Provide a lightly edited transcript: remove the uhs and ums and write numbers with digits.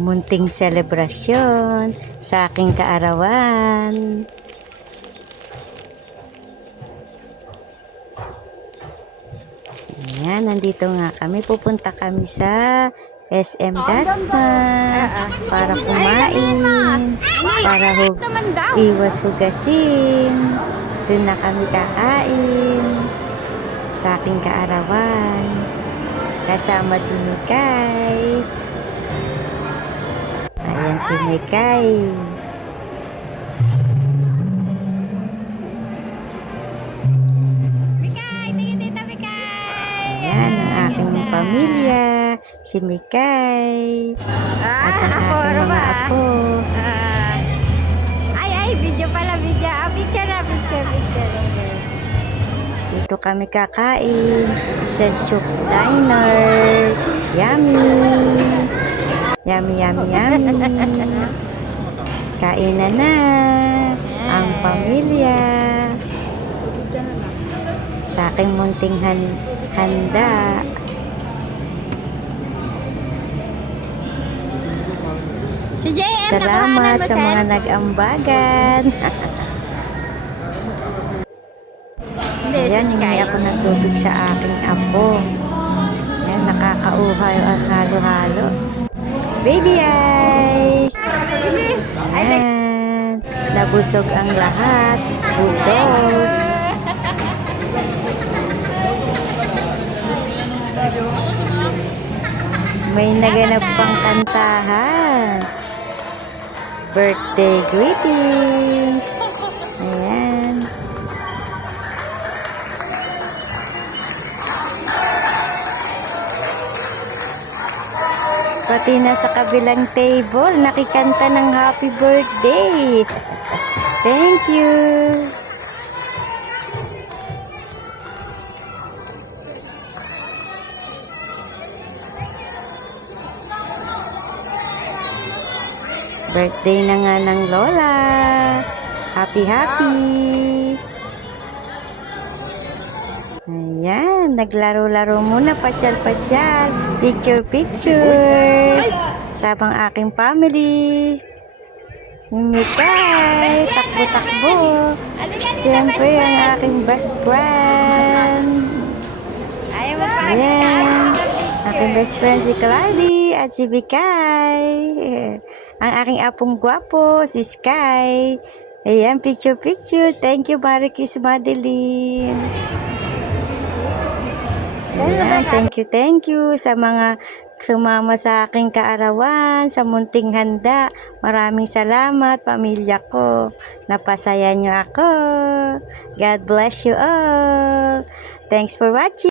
munting selebrasyon sa aking kaarawan. Ayan, nandito nga kami. Pupunta kami sa SM Dasma para kumain, para iwas hugasin. Doon na kami kakain sa aking kaarawan. Kasama si Mikay. Ayan si Mikay. Ayan ang aking pamilya. Si Mikay. At ang aking mga apo. Video pala, video. Picture. Dito kami kakain sa Chooks Diner. Yummy! Yummy. Kainan na ang pamilya sa aking munting handa. Si JM, Salamat sa mga nag-ambagan. Ayan, hingi ako ng tubig sa aking apo. Ayan, nakakauhaw ang halo-halo. Baby eyes! Ayan, nabusog ang lahat. Busog. May naganap pang kantahan. Birthday greetings. Ayan. Pati na sa kabilang table, nakikanta ng happy birthday. Thank you. Birthday na nga ng Lola. Happy. Ayan, naglaro-laro muna, pasyal-pasyal, picture sabang aking family. Mikay, takbo-takbo. Siyempre, ang aking best friend. Ayan, aking best friend si Clyde at si Mikay. Ang aking apong gwapo, si Sky. Ayan, picture. Thank you, Marikis Madeline. Ayan, thank you sa mga sumama sa aking kaarawan, sa munting handa. Maraming salamat, pamilya ko. Napasaya niyo ako. God bless you all. Thanks for watching.